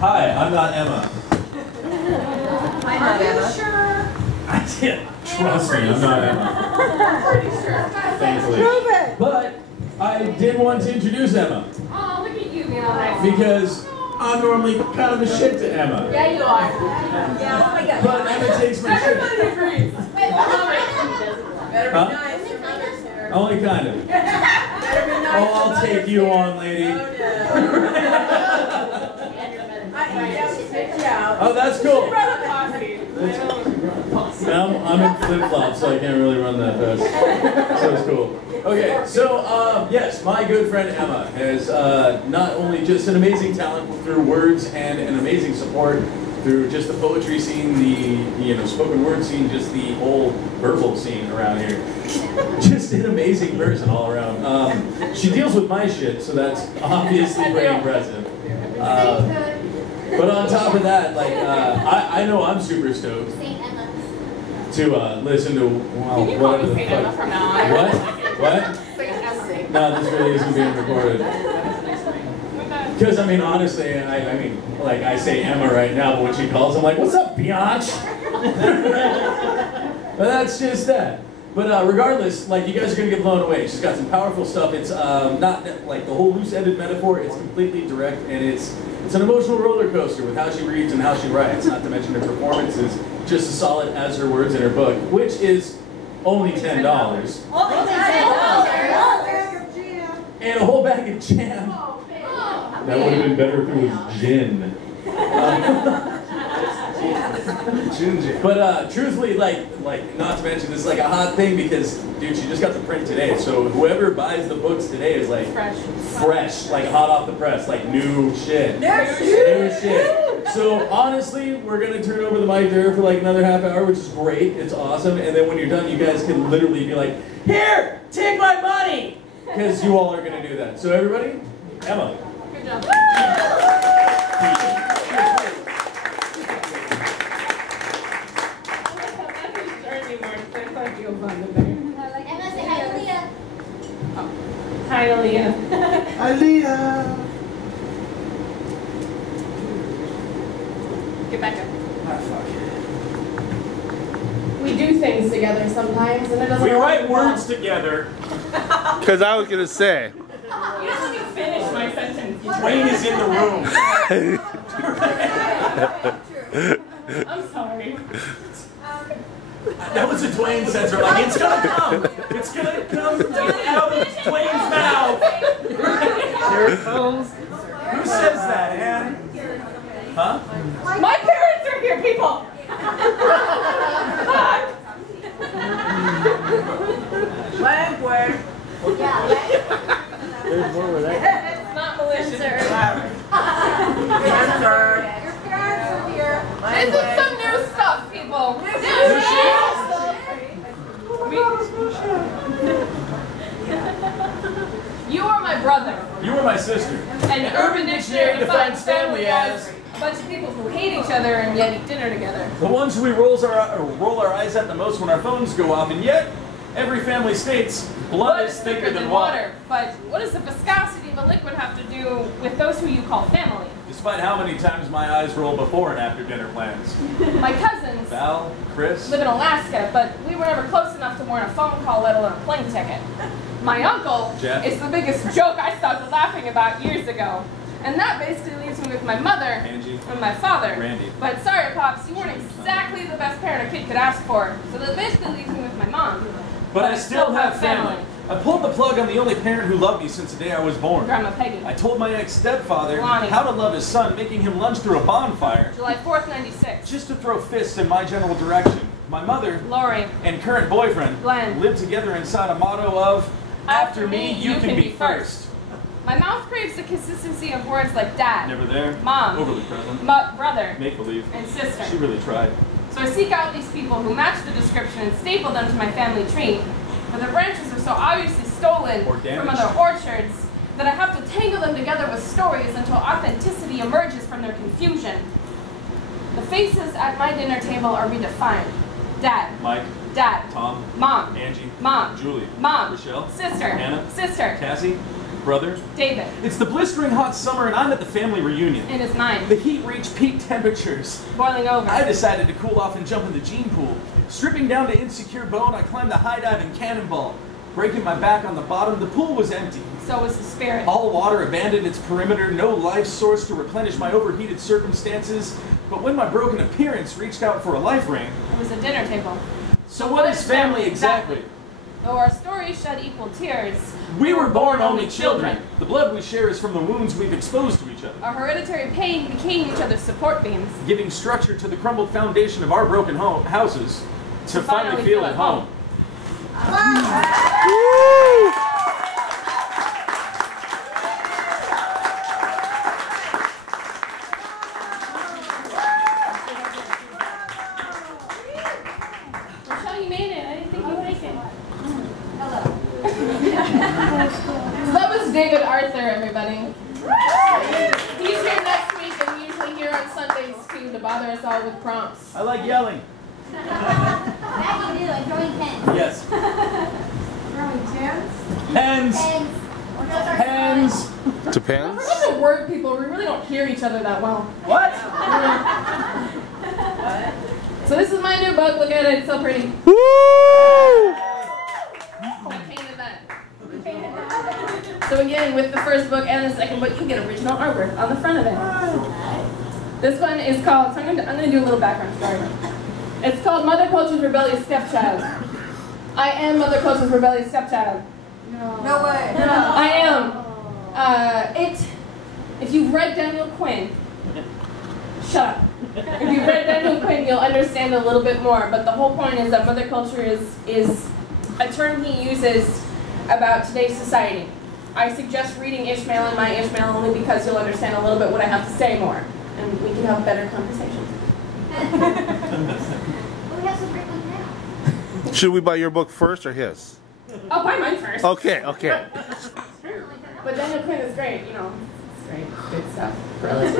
Hi, I'm not Emma. I'm not Emma. Sure? I did. Trust me, I'm not Emma. I'm pretty sure. Thankfully. But I did want to introduce Emma. Oh, look at you being all nice. Because I'm normally kind of a shit to Emma. Yeah, you are. Yeah, oh my God. But Emma takes my shit. Everybody agrees. Better be nice. Only kind of. Better be nice. Oh, I'll take you on, lady. Oh, no. Oh, that's cool. Brother coffee. Now I'm in flip-flops, so I can't really run that fast. So it's cool. Okay, so yes, my good friend Emma has not only just an amazing talent through words and an amazing support through just the poetry scene, the spoken word scene, just the whole verbal scene around here. Just an amazing person all around. She deals with my shit, so that's obviously pretty impressive. But on top of that, like I know I'm super stoked to listen to whatever the fuck. From now on? What? No, this really isn't being recorded. Because I mean, honestly, I mean, like I say Emma right now, but when she calls, I'm like, "What's up, biatch?" But that's just that. But regardless, like you guys are gonna get blown away. She's got some powerful stuff. It's not like the whole loose-ended metaphor. It's completely direct, and it's an emotional roller coaster with how she reads and how she writes. Not to mention her performance is just as solid as her words in her book, which is only $10. Only $10. And a whole bag of jam. That would have been better if it was gin. But truthfully, like not to mention, this is like a hot thing because, dude, she just got the print today. So whoever buys the books today is like fresh, like hot off the press, like new shit. New shit. So honestly, we're gonna turn over the mic there for like another half hour, which is great. It's awesome. And then when you're done, you guys can literally be like, "Here, take my money," because you all are gonna do that. So everybody, Emma. Good job. Hi, Aaliyah. Hi, Leah. Get back up. Ah, fuck. We do things together sometimes, and it doesn't. We write words together. Because I was going to say. You didn't let me finish my sentence. Wayne is in the room. I'm sorry. That was a Dwayne sensor. Like, it's gonna come. It's gonna come out of Dwayne's mouth. Here it comes. Who says that, Ann? Huh? My parents are here, people. Language. There's more where that. It's not malicious. Your parents are here. This is some new stuff, people. New You are my brother. You were my sister. An Urban Dictionary defines family as a bunch of people who hate each other and yet eat dinner together. The ones who we roll our eyes at the most when our phones go off, and yet every family states blood is thicker than water. But what does the viscosity of a liquid have to do with those who you call family? Despite how many times my eyes roll before and after dinner plans. My cousins Val, Chris. live in Alaska, but we were never close enough to warrant a phone call, let alone a plane ticket. My uncle Jeff. is the biggest joke I started laughing about years ago. And that basically leaves me with my mother Angie. and my father. Randy. But sorry, Pops, you weren't exactly the best parent a kid could ask for. So that basically leaves me with my mom. But I still have family. I pulled the plug on the only parent who loved me since the day I was born. Grandma Peggy. I told my ex-stepfather Lonnie. how to love his son, making him lunch through a bonfire, July 4th, 96. just to throw fists in my general direction. My mother Lori. and current boyfriend Glenn. live together inside a motto of, after me, you can be first. My mouth craves the consistency of words like dad, Never there. Mom. Overly present. Brother, Make-believe. and sister. She really tried. So I seek out these people who match the description and staple them to my family tree. But their branches are so obviously stolen Or from damaged. other orchards that I have to tangle them together with stories until authenticity emerges from their confusion. The faces at my dinner table are redefined. Dad. Mike. Dad. Tom. Mom. Angie. Mom. Julie. Mom. Rochelle. Sister. Hannah. Sister. Cassie. brother? David. It's the blistering hot summer and I'm at the family reunion. And it's mine. The heat reached peak temperatures. Boiling over. I decided to cool off and jump in the gene pool. Stripping down to insecure bone, I climbed the high dive and cannonball. Breaking my back on the bottom, the pool was empty. So was the spirit. All water abandoned its perimeter, no life source to replenish my overheated circumstances. But when my broken appearance reached out for a life ring... It was a dinner table. So what is family exactly? Though our stories shed equal tears, We were born only children. The blood we share is from the wounds we've exposed to each other. our hereditary pain became each other's support beams. Giving structure to the crumbled foundation of our broken houses to finally feel at home. Michelle, you made it. I didn't think you would make it. So that was David Arthur, everybody. He's here next week and usually here on Sundays too to bother us all with prompts. I like yelling. That you do, like throwing pens. Yes. Throwing pens? Pens. Pens. Pens. Depends. We're such a word people. We really don't hear each other that well. What? So this is my new book. Look at it. It's so pretty. Woo! I painted that. So again, with the first book and the second book, you get original artwork on the front of it. This one is called, so I'm going to do a little background story. It's called Mother Culture's Rebellious Stepchild. I am Mother Culture's Rebellious Stepchild. No way. I am. If you've read Daniel Quinn, shut up. If you've read Daniel Quinn, you'll understand a little bit more. But the whole point is that mother culture is a term he uses about today's society. I suggest reading Ishmael and my Ishmael only because you'll understand a little bit what I have to say more. And we can have a better conversation. We have some great ones now. Should we buy your book first or his? I'll buy mine first. Okay, okay. But Daniel Quinn is great, you know. It's great. Good stuff. Really.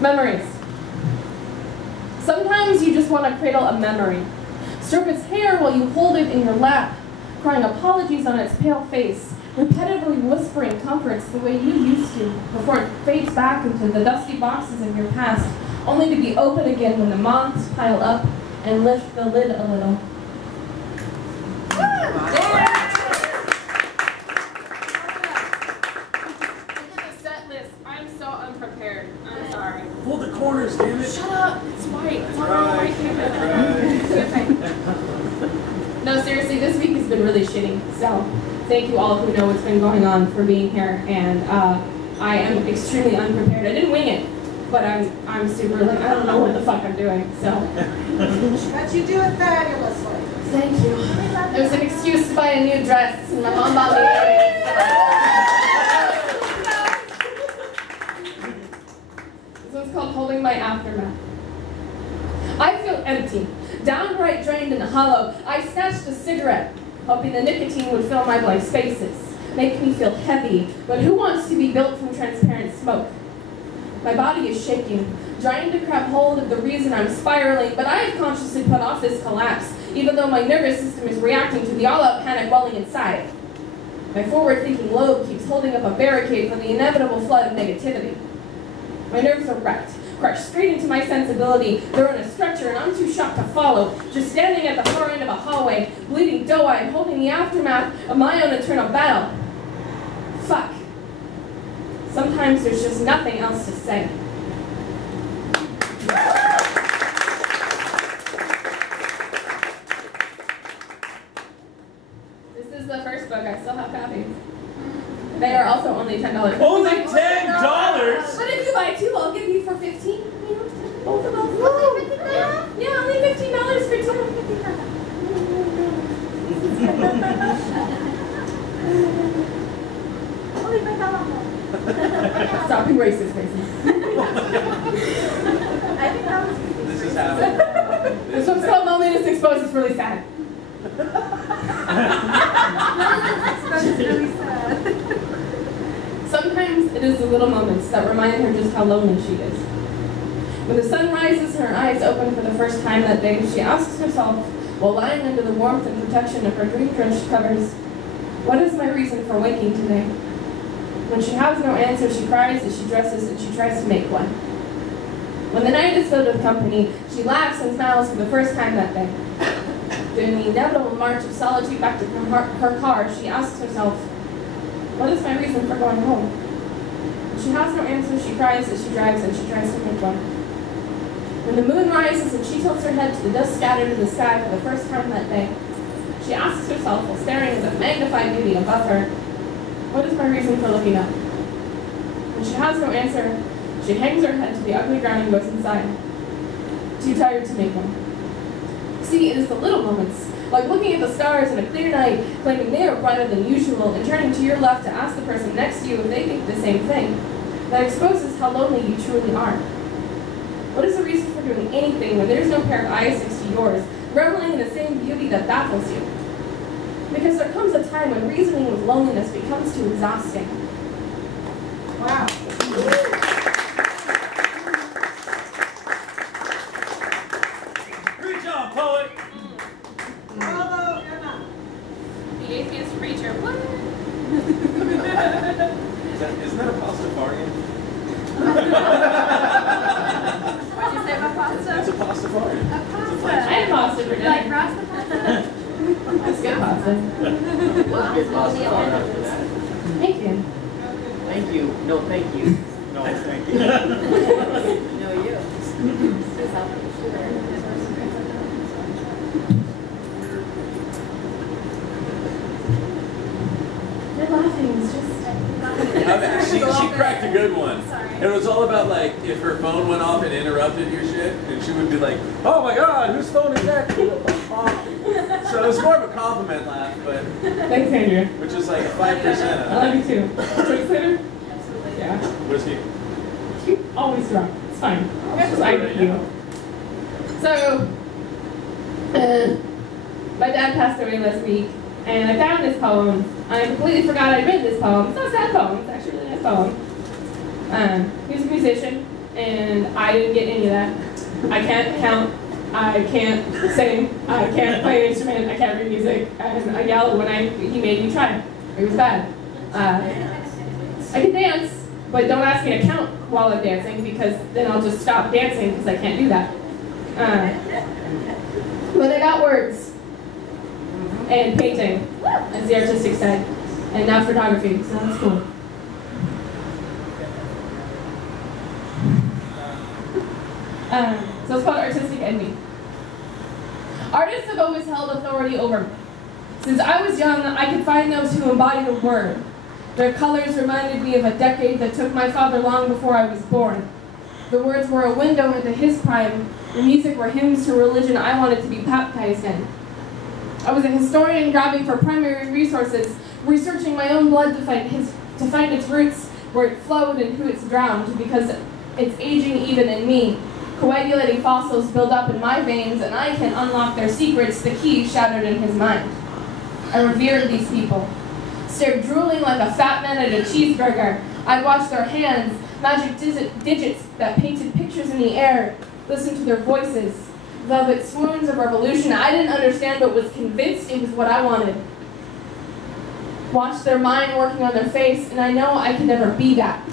Memories. Sometimes you just want to cradle a memory. Stroke its hair while you hold it in your lap, crying apologies on its pale face, repetitively whispering comforts the way you used to, before it fades back into the dusty boxes of your past, only to be open again when the moths pile up and lift the lid a little. Set list. I'm so unprepared. I'm sorry. Pull the corners, damn it. Shut up. It's white. It's already white. No, seriously, this week has been really shitty. So, thank you all who know what's been going on for being here. And I am extremely unprepared. I didn't wing it, but I'm super like I don't know what the fuck I'm doing. So. But you do it fabulously. Thank you. It was an excuse to buy a new dress, and my mom bought me earrings. This one's called Holding My Aftermath. I feel empty, downright drained and hollow. I snatched a cigarette, hoping the nicotine would fill my blank spaces, make me feel heavy, but who wants to be built from transparent smoke? My body is shaking, trying to grab hold of the reason I'm spiraling, but I have consciously put off this collapse, even though my nervous system is reacting to the all-out panic welling inside. My forward-thinking lobe keeps holding up a barricade for the inevitable flood of negativity. My nerves are wrecked, crushed straight into my sensibility. They're in a stretcher and I'm too shocked to follow, just standing at the far end of a hallway, bleeding doe-eyed, holding the aftermath of my own eternal battle. Fuck. Sometimes there's just nothing else to say. This is the first book. I still have copies. They are also only $10. Only $10? But if you buy two, I'll give you for $15. You know, both of those. Yeah, only $15 for two. Stop being racist, Mason. This is happening. This one's called Loneliness Exposed. It's really sad. That's really sad. Sometimes it is the little moments that remind her just how lonely she is. When the sun rises and her eyes open for the first time that day, she asks herself, while lying under the warmth and protection of her dream-drenched covers, what is my reason for waking today? When she has no answer, she cries as she dresses and she tries to make one. When the night is filled with company, she laughs and smiles for the first time that day. During the inevitable march of solitude back to her car, she asks herself, what is my reason for going home? When she has no answer, she cries as she drives and she tries to make one. When the moon rises and she tilts her head to the dust scattered in the sky for the first time that day, she asks herself while staring at the magnified beauty above her, what is my reason for looking up? When she has no answer, she hangs her head to the ugly ground and goes inside, too tired to make one. See, it is the little moments, like looking at the stars in a clear night, claiming they are brighter than usual, and turning to your left to ask the person next to you if they think the same thing, that exposes how lonely you truly are. What is the reason for doing anything when there's no pair of eyes next to yours, reveling in the same beauty that baffles you? Because there comes a time when reasoning with loneliness becomes too exhausting. Wow. Great job, poet! Bravo, Emma. The atheist preacher, what? Isn't that a pastafarian? What'd you say about pasta? It's a pastafarian. A pasta. I had pasta for dinner. Like Rasta pasta? That's good pasta. Thank you. Thank you. No, thank you. No, thank you. No, you. You're laughing, it's just... She cracked a good one. It was all about like if her phone went off and interrupted your shit, and she would be like, "Oh my God, whose phone is that?" So it was more of a compliment laugh, but Thanks, Andrea. which is like 5%. I love you too. Choice later? Yeah. Whiskey. You always drunk. It's fine. Just I get you. So, my dad passed away last week, and I found this poem. I completely forgot I'd written this poem. It's not a sad poem. It's actually a really nice poem. He was a musician, and I didn't get any of that. I can't count. I can't sing. I can't play an instrument. I can't read music. And I yelled when he made me try. It was bad. I can dance, but don't ask me to count while I'm dancing, because then I'll just stop dancing because I can't do that. But I got words and painting as the artistic side, and now photography, so that's cool. So it's called Artistic Envy. Artists have always held authority over me. Since I was young, I could find those who embodied a word. Their colors reminded me of a decade that took my father long before I was born. The words were a window into his prime. The music were hymns to a religion I wanted to be baptized in. I was a historian grabbing for primary resources, researching my own blood to find its roots, where it flowed and who it's drowned, because it's aging even in me. Coagulating fossils build up in my veins, and I can unlock their secrets, the key shattered in his mind. I revered these people. Stared drooling like a fat man at a cheeseburger. I watched their hands, magic digits that painted pictures in the air, listened to their voices, velvet swoons of revolution I didn't understand but was convinced it was what I wanted. Watched their mind working on their face, and I know I can never be that.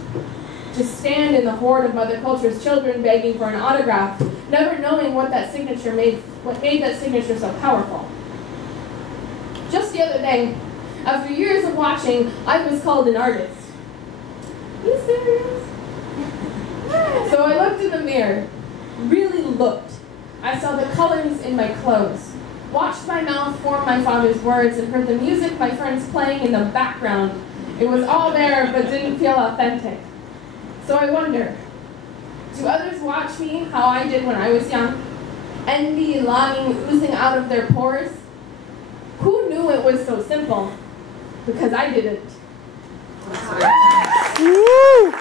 Just stand in the horde of Mother Culture's children begging for an autograph, never knowing what made that signature so powerful. Just the other day, after years of watching, I was called an artist. Are you serious? So I looked in the mirror, really looked. I saw the colors in my clothes, watched my mouth form my father's words, and heard the music my friends playing in the background. It was all there, but didn't feel authentic. So I wonder, do others watch me how I did when I was young? Envy, longing oozing out of their pores? Who knew it was so simple? Because I didn't. Woo!